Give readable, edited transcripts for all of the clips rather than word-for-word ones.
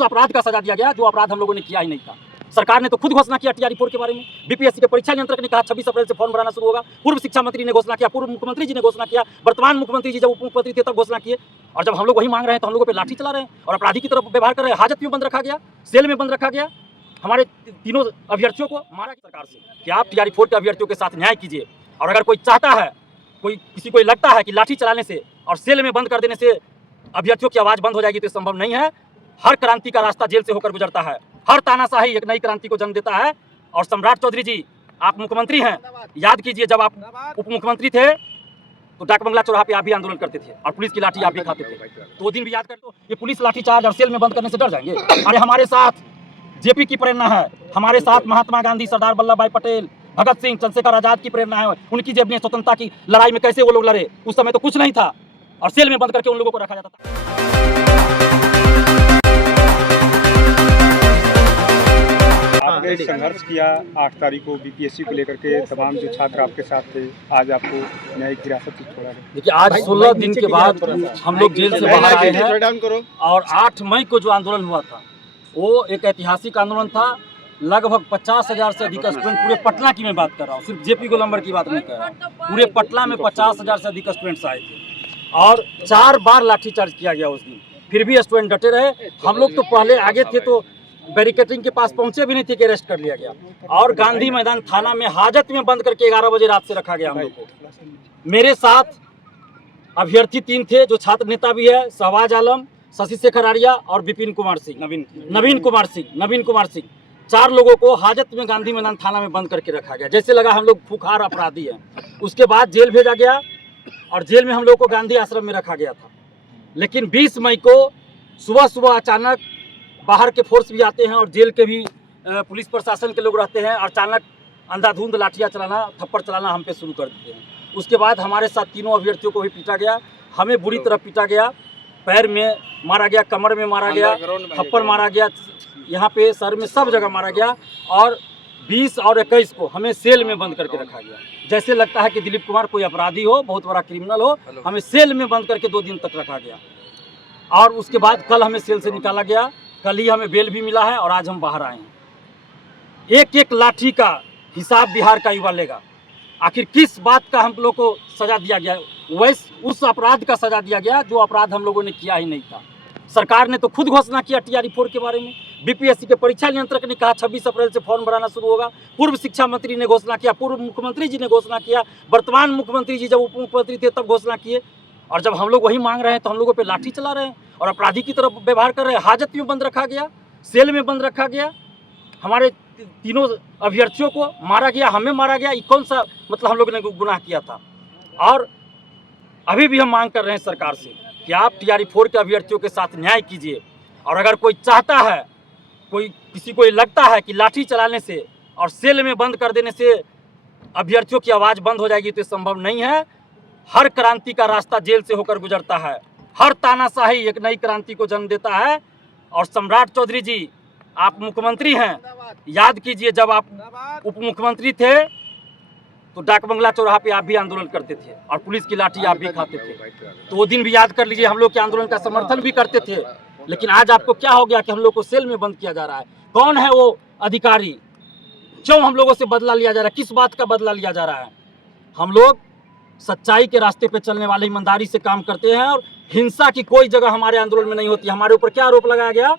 उस अपराध का सजा दिया गया जो अपराध हम लोगों ने किया ही नहीं था। सरकार ने तो खुद घोषणा किया टीआर रिपोर्ट के बारे में। बीपीएससी के परीक्षा नियंत्रक ने कहा 26 अप्रैल से फॉर्म भराना शुरू होगा। पूर्व शिक्षा मंत्री ने घोषणा किया, पूर्व मुख्यमंत्री जी ने घोषणा किया, वर्तमान मुख्यमंत्री जी जब उप मुख्यमंत्री थे तब घोषणा किए। और जब हम लोग वही मांग रहे हैं तो हम लोगों पे लाठी चला रहे हैं और अपराधी की तरफ व्यवहार कर रहे हैं। हाजत में बंद रखा गया, सेल में बंद रखा गया, हमारे तीनों अभ्यर्थियों को मारा गया सरकार से कि आप टीआर रिपोर्ट के अभ्यर्थियों के साथ न्याय कीजिए। और अगर कोई चाहता है, किसी को लगता है कि लाठी चलाने से और सेल में बंद कर देने से अभ्यर्थियों की आवाज़ बंद हो जाएगी तो संभव नहीं है। हर क्रांति का रास्ता जेल से होकर गुजरता है, हर तानाशाही एक नई क्रांति को जन्म देता है। और सम्राट चौधरी जी, आप मुख्यमंत्री हैं, याद कीजिए जब आप उप मुख्यमंत्री थे तो डाक बंगला चौराहा पे आप भी आंदोलन करते थे और पुलिस की लाठी आप भी खाते थे। तो वो दिन भी याद कर, तो ये पुलिस लाठी चार्ज और सेल में बंद करने से डर जाएंगे? अरे हमारे साथ जेपी की प्रेरणा है, हमारे साथ महात्मा गांधी, सरदार वल्लभ भाई पटेल, भगत सिंह, चंद्रशेखर आजाद की प्रेरणा है। उनकी जब स्वतंत्रता की लड़ाई में कैसे वो लोग लड़े, उस समय तो कुछ नहीं था और सेल में बंद करके उन लोगों को रखा जाता था। आपने संघर्ष किया 8 तारीख को बीपीएससी को लेकर के, तमाम जो छात्र आपके साथ थे, आज आपको न्यायिक हिरासत से छोड़ा गया। देखिए, आज 16 दिन के बाद हम लोग जेल से बाहर आए हैं और 8 मई को जो आंदोलन हुआ था वो एक ऐतिहासिक आंदोलन था। लगभग 50,000 से अधिक स्टूडेंट, पूरे पटना की मैं बात कर रहा हूँ, सिर्फ जेपी गोलंबर की बात नहीं कर रहा हूँ, पूरे पटना में 50,000 से अधिक स्टूडेंट्स आए थे और 4 बार लाठीचार्ज किया गया उस दिन। फिर भी स्टूडेंट डटे रहे। हम लोग तो पहले आगे थे तो बैरिकेडिंग के पास पहुंचे भी नहीं थे कि अरेस्ट कर लिया गया और गांधी मैदान थाना में हाजत में बंद करके 11 बजे रात से रखा गया हम लोग को। मेरे साथ अभ्यर्थी 3 थे जो छात्र नेता भी है, शहबाज आलम, शशि शेखर आर्या और विपिन कुमार सिंह, नवीन कुमार सिंह। 4 लोगों को हाजत में गांधी मैदान थाना में बंद करके रखा गया, जैसे लगा हम लोग खुखार अपराधी हैं। उसके बाद जेल भेजा गया और जेल में हम लोग को गांधी आश्रम में रखा गया था। लेकिन 20 मई को सुबह सुबह अचानक बाहर के फोर्स भी आते हैं और जेल के भी पुलिस प्रशासन के लोग रहते हैं और अचानक अंधाधुंध लाठियाँ चलाना, थप्पड़ चलाना हम पे शुरू कर देते हैं। उसके बाद हमारे साथ तीनों अभ्यर्थियों को भी पीटा गया, हमें बुरी तरह पीटा गया, पैर में मारा गया, कमर में मारा गया, थप्पड़ मारा गया, यहाँ पे सर में सब जगह मारा गया और 20 और 21 को हमें सेल में बंद करके रखा गया। जैसे लगता है कि दिलीप कुमार कोई अपराधी हो, बहुत बड़ा क्रिमिनल हो, हमें सेल में बंद करके 2 दिन तक रखा गया। और उसके बाद कल हमें सेल से निकाला गया, कल ही हमें बेल भी मिला है और आज हम बाहर आए हैं। एक एक लाठी का हिसाब बिहार का युवा लेगा। आखिर किस बात का हम लोग को सजा दिया गया? वैसे उस अपराध का सजा दिया गया जो अपराध हम लोगों ने किया ही नहीं था। सरकार ने तो खुद घोषणा किया टीआर रिपोर्ट के बारे में। बीपीएससी के परीक्षा नियंत्रक ने कहा 26 अप्रैल से फॉर्म भराना शुरू होगा। पूर्व शिक्षा मंत्री ने घोषणा किया, पूर्व मुख्यमंत्री जी ने घोषणा किया, वर्तमान मुख्यमंत्री जी जब उप मुख्यमंत्री थे तब घोषणा किए। और जब हम लोग वही मांग रहे हैं तो हम लोगों पे लाठी चला रहे हैं और अपराधी की तरफ व्यवहार कर रहे हैं। हाजत में बंद रखा गया, सेल में बंद रखा गया, हमारे तीनों अभ्यर्थियों को मारा गया, हमें मारा गया। ये कौन सा मतलब हम लोगों ने गुनाह किया था? और अभी भी हम मांग कर रहे हैं सरकार से कि आप टीआर रिपोर्ट के अभ्यर्थियों के साथ न्याय कीजिए। और अगर कोई चाहता है, किसी को लगता है कि लाठी चलाने से और सेल में बंद कर देने से अभ्यर्थियों की आवाज़ बंद हो जाएगी तो संभव नहीं है। हर क्रांति का रास्ता जेल से होकर गुजरता है, हर तानाशाही एक नई क्रांति को जन्म देता है। और सम्राट चौधरी जी, आप मुख्यमंत्री हैं, याद कीजिए जब आप उप मुख्यमंत्री थे तो डाक बंगला चौराहा पे आप भी आंदोलन करते थे और पुलिस की लाठी आप भी खाते थे। तो वो दिन भी याद कर लीजिए, हम लोग के आंदोलन का समर्थन भी करते थे। लेकिन आज आपको क्या हो गया कि हम लोग को सेल में बंद किया जा रहा है? कौन है वो अधिकारी? क्यों हम लोगों से बदला लिया जा रहा है? किस बात का बदला लिया जा रहा है? हम लोग सच्चाई के रास्ते पे चलने वाले, ईमानदारी से काम करते हैं और हिंसा की कोई जगह हमारे आंदोलन में नहीं होती। हमारे ऊपर क्या आरोप लगाया गया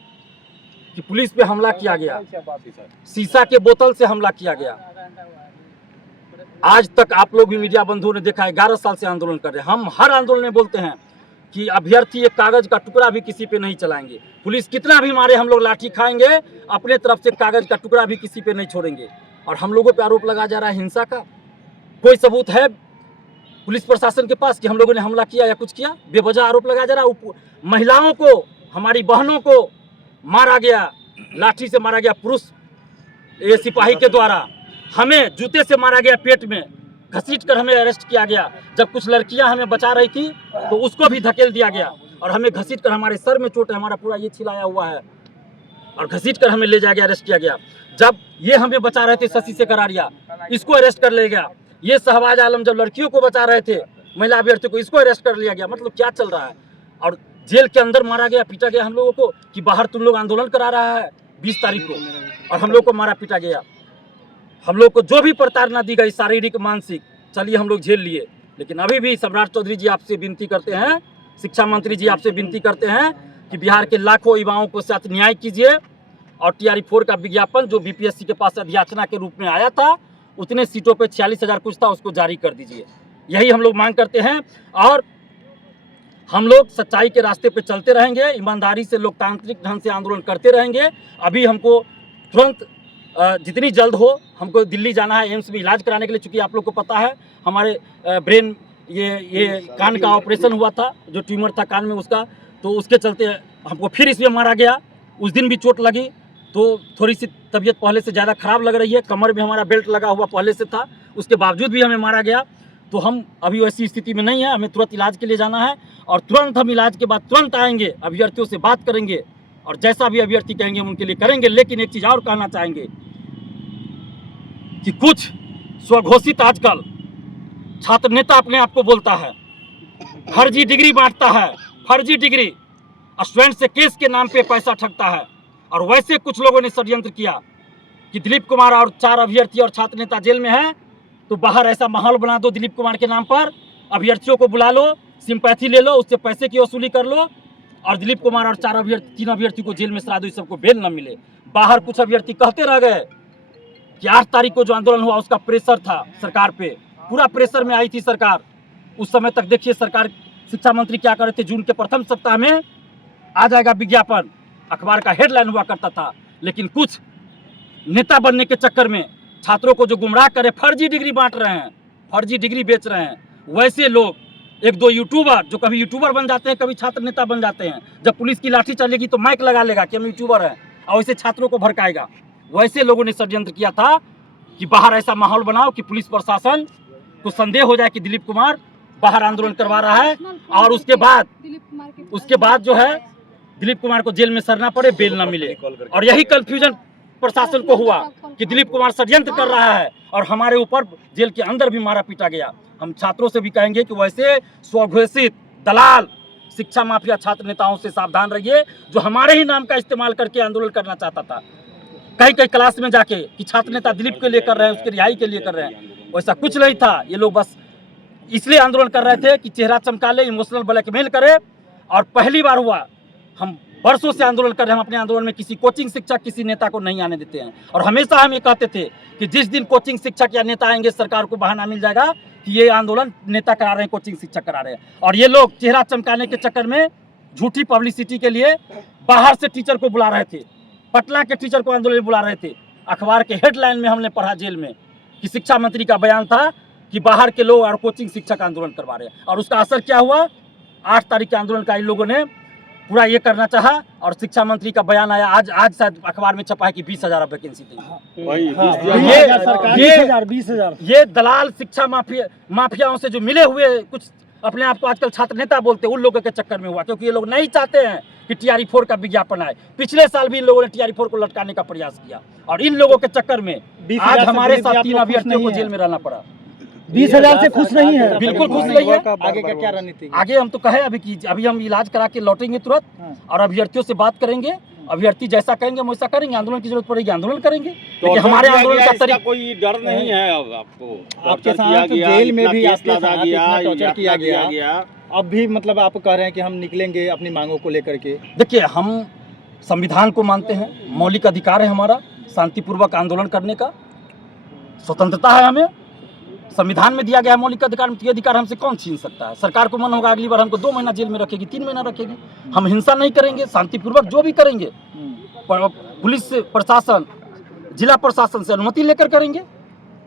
कि पुलिस पे हमला किया गया, शीशा के बोतल से हमला किया गया। आज तक आप लोग भी मीडिया बंधुओं ने देखा है, 11 साल से आंदोलन कर रहे हैं। हम हर आंदोलन में बोलते हैं कि अभ्यर्थी एक कागज का टुकड़ा भी किसी पे नहीं चलाएंगे। पुलिस कितना भी मारे, हम लोग लाठी खाएंगे, अपने तरफ से कागज का टुकड़ा भी किसी पे नहीं छोड़ेंगे। और हम लोगों पे आरोप लगाया जा रहा है हिंसा का। कोई सबूत है पुलिस प्रशासन के पास कि हम लोगों ने हमला किया या कुछ किया? बेवजह आरोप लगाया जा रहा है। महिलाओं को, हमारी बहनों को मारा गया, लाठी से मारा गया, पुरुष सिपाही के द्वारा। हमें जूते से मारा गया, पेट में घसीट कर हमें अरेस्ट किया गया। जब कुछ लड़कियां हमें बचा रही थी तो उसको भी धकेल दिया गया और हमें घसीट कर, हमारे सर में चोट है, हमारा पूरा ये छिलाया हुआ है, और घसीट कर हमें ले जाया गया, अरेस्ट किया गया। जब ये हमें बचा रहे थे शशि शेखर आर्या, इसको अरेस्ट कर लिया गया। ये शहबाज आलम जब लड़कियों को बचा रहे थे, महिला अभ्यर्थियों को, इसको अरेस्ट कर लिया गया। मतलब क्या चल रहा है? और जेल के अंदर मारा गया, पीटा गया हम लोगों को कि बाहर तुम लोग आंदोलन करा रहा है 20 तारीख को, और हम लोग को मारा पीटा गया। हम लोग को जो भी प्रताड़ना दी गई, शारीरिक मानसिक, चलिए हम लोग झेल लिए। लेकिन अभी भी सम्राट चौधरी जी आपसे विनती करते हैं, शिक्षा मंत्री जी आपसे विनती करते हैं कि बिहार के लाखों युवाओं को साथ न्याय कीजिए और TRE-4 का विज्ञापन जो BPSC के पास अध्याचना के रूप में आया था, उतने सीटों पे 46,000 कुछ था, उसको जारी कर दीजिए। यही हम लोग मांग करते हैं और हम लोग सच्चाई के रास्ते पे चलते रहेंगे, ईमानदारी से लोकतांत्रिक ढंग से आंदोलन करते रहेंगे। अभी हमको तुरंत जितनी जल्द हो हमको दिल्ली जाना है एम्स में इलाज कराने के लिए, चूँकि आप लोग को पता है हमारे ब्रेन ये कान का ऑपरेशन हुआ था, जो ट्यूमर था कान में उसका, तो उसके चलते हमको फिर इसमें मारा गया। उस दिन भी चोट लगी तो थोड़ी सी तबीयत पहले से ज़्यादा ख़राब लग रही है, कमर में हमारा बेल्ट लगा हुआ पहले से था, उसके बावजूद भी हमें मारा गया। तो हम अभी वैसी स्थिति में नहीं है, हमें तुरंत इलाज के लिए जाना है और तुरंत हम इलाज के बाद तुरंत आएंगे, अभ्यर्थियों से बात करेंगे और जैसा भी अभ्यर्थी कहेंगे हम उनके लिए करेंगे। लेकिन एक चीज़ और कहना चाहेंगे कि कुछ स्वघोषित आजकल छात्र नेता अपने आप को बोलता है, फर्जी डिग्री बांटता है, फर्जी डिग्री, स्टूडेंट से केस के नाम पे पैसा ठगता है। और वैसे कुछ लोगों ने षड्यंत्र किया कि दिलीप कुमार और 4 अभ्यर्थी और छात्र नेता जेल में हैं, तो बाहर ऐसा माहौल बना दो दिलीप कुमार के नाम पर, अभ्यर्थियों को बुला लो, सिंपैथी ले लो, उससे पैसे की वसूली कर लो और दिलीप कुमार और 3 अभ्यर्थी को जेल में सरा दो, इस सबको बेल न मिले। बाहर कुछ अभ्यर्थी कहते रह गए कि 8 तारीख को जो आंदोलन हुआ उसका प्रेशर था सरकार पे, पूरा प्रेशर में आई थी सरकार। उस समय तक देखिए सरकार, शिक्षा मंत्री क्या कर रहे थे, जून के प्रथम सप्ताह में आ जाएगा विज्ञापन, अखबार का हेडलाइन हुआ करता था। लेकिन कुछ नेता बनने के चक्कर में छात्रों को जो गुमराह करे, फर्जी डिग्री बांट रहे हैं, फर्जी डिग्री बेच रहे हैं। वैसे लोग, 1-2 यूट्यूबर जो कभी यूट्यूबर बन जाते हैं, कभी छात्र नेता बन जाते हैं, जब पुलिस की लाठी चलेगी तो माइक लगा लेगा कि हम यूट्यूबर हैं और वैसे छात्रों को भड़काएगा। वैसे लोगों ने षड्यंत्र किया था कि बाहर ऐसा माहौल बनाओ कि पुलिस प्रशासन को संदेह हो जाए कि दिलीप कुमार बाहर आंदोलन करवा रहा है और उसके बाद जो है दिलीप कुमार को जेल में सरना पड़े, बेल ना मिले। और यही कंफ्यूजन प्रशासन को हुआ कि दिलीप कुमार षड्यंत्र कर रहा है और हमारे ऊपर जेल के अंदर भी मारा पीटा गया। हम छात्रों से भी कहेंगे कि वैसे स्वघोषित दलाल शिक्षा माफिया छात्र नेताओं से सावधान रहिए, जो हमारे ही नाम का इस्तेमाल करके आंदोलन करना चाहता था कई क्लास में जाके कि छात्र नेता दिलीप के लिए कर रहे हैं, उसके रिहाई के लिए कर रहे हैं। वैसा कुछ नहीं था, ये लोग बस इसलिए आंदोलन कर रहे थे कि चेहरा चमका ले, इमोशनल ब्लैकमेल करे। और पहली बार हुआ, हम वर्षों से आंदोलन कर रहे हैं, हम अपने आंदोलन में किसी कोचिंग शिक्षक, किसी नेता को नहीं आने देते हैं। और हमेशा हम ये कहते थे कि जिस दिन कोचिंग शिक्षक या नेता आएंगे, सरकार को बहाना मिल जाएगा कि ये आंदोलन नेता करा रहे हैं, कोचिंग शिक्षक करा रहे हैं। और ये लोग चेहरा चमकाने के चक्कर में झूठी पब्लिसिटी के लिए बाहर से टीचर को बुला रहे थे, पटना के टीचर को आंदोलन बुला रहे थे। अखबार के हेडलाइन में हमने पढ़ा जेल में कि शिक्षा मंत्री का बयान था कि बाहर के लोग और कोचिंग शिक्षक आंदोलन करवा रहे हैं। और उसका असर क्या हुआ, 8 तारीख के आंदोलन का इन लोगों ने पूरा ये करना चाहा और शिक्षा मंत्री का बयान आया। आज शायद अखबार में छपा है कि 20,000 वैकेंसी थी। ये दलाल शिक्षा माफियाओं से जो मिले हुए, कुछ अपने आप को आजकल छात्र नेता बोलते हैं, उन लोगों के चक्कर में हुआ, क्योंकि ये लोग नहीं चाहते हैं कि TRE-4 का विज्ञापन आए। पिछले साल भी इन लोगों ने TRE-4 को लटकाने का प्रयास किया और इन लोगों के चक्कर में आज हमारे साथ 3 अभ्यर्थियों को जेल में रहना पड़ा। 20,000 से खुश नहीं है, बिल्कुल खुश नहीं है। आगे का क्या रणनीति? आगे हम तो कहे अभी हम इलाज करा के लौटेंगे तुरंत और अभ्यर्थियों से बात करेंगे। अभ्यर्थी जैसा कहेंगे हम वैसा करेंगे, आंदोलन की जरूरत पड़ेगी आंदोलन करेंगे। लेकिन हमारे आंदोलन का तरीका, कोई डर नहीं है अब आपको? आपके साथ जेल में भी आपके साथ इतना टॉर्चर किया गया, अब भी मतलब आप कह रहे हैं कि हम निकलेंगे अपनी मांगों को लेकर के। देखिए, हम संविधान को मानते हैं, मौलिक अधिकार है हमारा शांतिपूर्वक आंदोलन करने का, स्वतंत्रता है हमें, संविधान में दिया गया है मौलिक अधिकार। ये अधिकार हमसे कौन छीन सकता है? सरकार को मन होगा अगली बार हमको 2 महीना जेल में रखेगी, 3 महीना रखेगी। हम हिंसा नहीं करेंगे, शांतिपूर्वक जो भी करेंगे पुलिस से, प्रशासन, जिला प्रशासन से अनुमति लेकर करेंगे,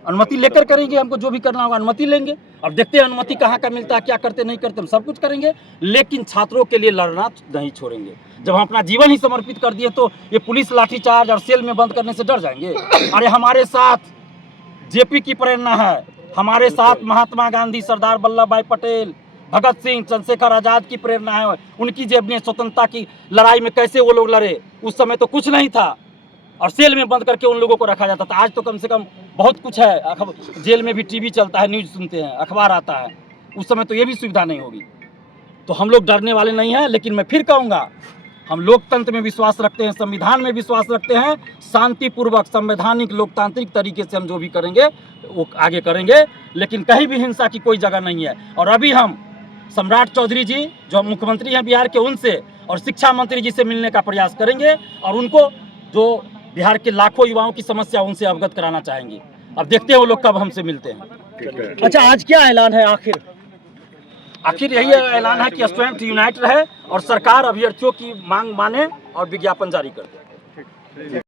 अनुमति लेकर करेंगे। हमको जो भी करना होगा अनुमति लेंगे और देखते हैं अनुमति कहाँ का मिलता है, क्या करते नहीं करते, हम सब कुछ करेंगे। लेकिन छात्रों के लिए लड़ना नहीं छोड़ेंगे। जब हम अपना जीवन ही समर्पित कर दिए तो ये पुलिस लाठीचार्ज और सेल में बंद करने से डर जाएंगे? अरे हमारे साथ JP की प्रेरणा है, हमारे साथ महात्मा गांधी, सरदार वल्लभ भाई पटेल, भगत सिंह, चंद्रशेखर आजाद की प्रेरणा है। उनकी जेब में स्वतंत्रता की लड़ाई में कैसे वो लोग लड़े, उस समय तो कुछ नहीं था और सेल में बंद करके उन लोगों को रखा जाता था। आज तो कम से कम बहुत कुछ है, जेल में भी TV चलता है, न्यूज़ सुनते हैं, अखबार आता है। उस समय तो ये भी सुविधा नहीं होगी। तो हम लोग डरने वाले नहीं हैं। लेकिन मैं फिर कहूँगा, हम लोकतंत्र में विश्वास रखते हैं, संविधान में विश्वास रखते हैं। शांतिपूर्वक संवैधानिक लोकतांत्रिक तरीके से हम जो भी करेंगे वो आगे करेंगे, लेकिन कहीं भी हिंसा की कोई जगह नहीं है। और अभी हम सम्राट चौधरी जी जो मुख्यमंत्री हैं बिहार के, उनसे और शिक्षा मंत्री जी से मिलने का प्रयास करेंगे और उनको जो बिहार के लाखों युवाओं की समस्या उनसे अवगत कराना चाहेंगे। अब देखते हैं वो लोग कब हमसे मिलते हैं। अच्छा, आज क्या ऐलान है आखिर यही ऐलान है कि स्टूडेंट यूनाइट रहे और सरकार अभ्यर्थियों की मांग माने और विज्ञापन जारी कर दे।